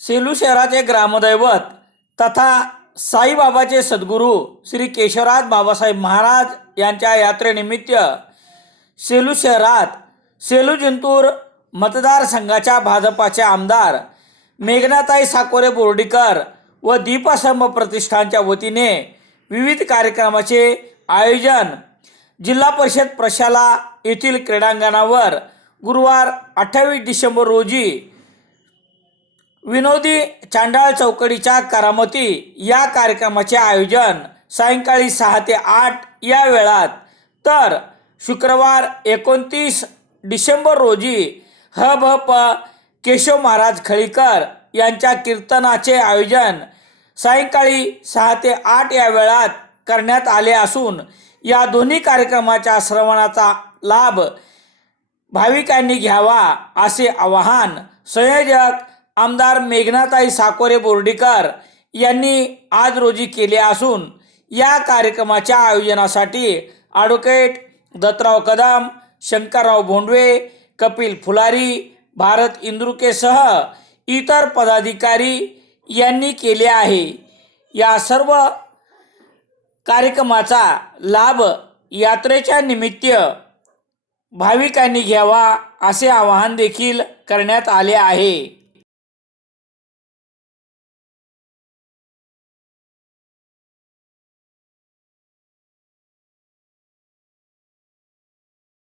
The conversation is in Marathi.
सेलू शहराचे ग्रामदैवत तथा साईबाबाचे सद्गुरू श्री केशवराज बाबासाहेब महाराज यांच्या यात्रेनिमित्त सेलू शहरात सेलू जिंतूर मतदारसंघाच्या भाजपाचे आमदार मेघनाताई साकोरे बोर्डीकर व दीपस्तंभ प्रतिष्ठानच्या वतीने विविध कार्यक्रमाचे आयोजन जिल्हा परिषद प्रशाला येथील क्रीडांगणावर गुरुवार अठ्ठावीस डिसेंबर रोजी विनोदी चांडाळ चौकडीच्या करामती या कार्यक्रमाचे आयोजन सायंकाळी सहा ते आठ या वेळात. तर शुक्रवार एकोणतीस डिसेंबर रोजी ह भ प केशव महाराज खळीकर यांच्या कीर्तनाचे आयोजन सायंकाळी सहा ते आठ या वेळात करण्यात आले असून या दोन्ही कार्यक्रमाच्या श्रवणाचा लाभ भाविकांनी घ्यावा असे आवाहन संयोजक आमदार मेघनाताई साकोरे बोर्डीकर यांनी आज रोजी केले असून या कार्यक्रमाच्या आयोजनासाठी ॲडव्होकेट दत्तराव कदम शंकरराव भोंडवे कपिल फुलारी भारत इंद्रुकेसह इतर पदाधिकारी यांनी केले आहे. या सर्व कार्यक्रमाचा लाभ यात्रेच्या निमित्त भाविकांनी घ्यावा असे आवाहन देखील करण्यात आले आहे.